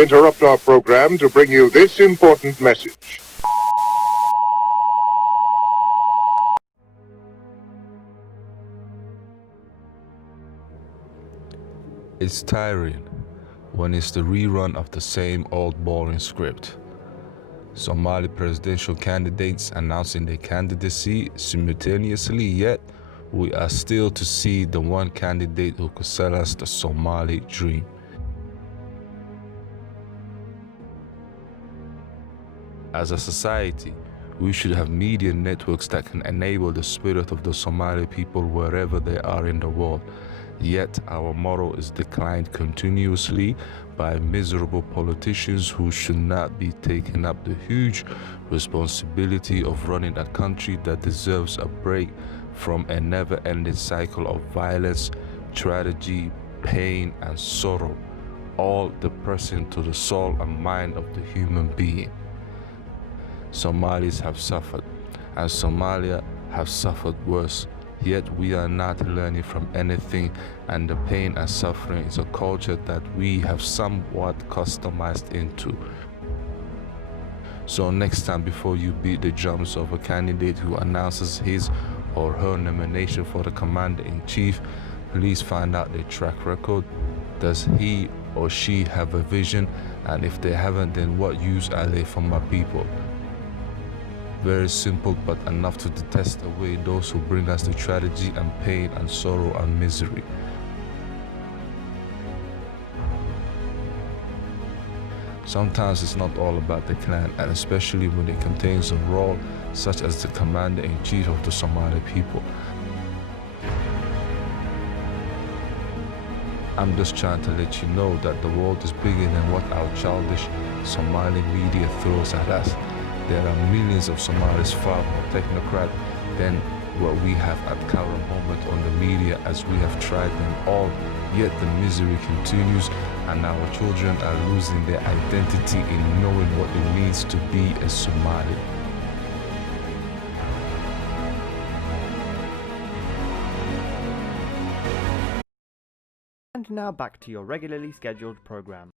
We interrupt our program to bring you this important message. It's tiring when it's the rerun of the same old boring script. Somali presidential candidates announcing their candidacy simultaneously, yet we are still to see the one candidate who could sell us the Somali dream. As a society, we should have media networks that can enable the spirit of the Somali people wherever they are in the world. Yet our model is declined continuously by miserable politicians who should not be taking up the huge responsibility of running a country that deserves a break from a never-ending cycle of violence, tragedy, pain, and sorrow, all depressing to the soul and mind of the human being. Somalis have suffered, and Somalia have suffered worse. Yet we are not learning from anything, and the pain and suffering is a culture that we have somewhat customized into. So next time, before you beat the drums of a candidate who announces his or her nomination for the commander-in-chief, please find out their track record. Does he or she have a vision? And if they haven't, then what use are they for my people? Very simple, but enough to detest away those who bring us the tragedy and pain and sorrow and misery. Sometimes it's not all about the clan, and especially when it contains a role such as the commander-in-chief of the Somali people. I'm just trying to let you know that the world is bigger than what our childish Somali media throws at us. There are millions of Somalis far more technocrat than what we have at current moment on the media, as we have tried them all, yet the misery continues and our children are losing their identity in knowing what it means to be a Somali. And now back to your regularly scheduled program.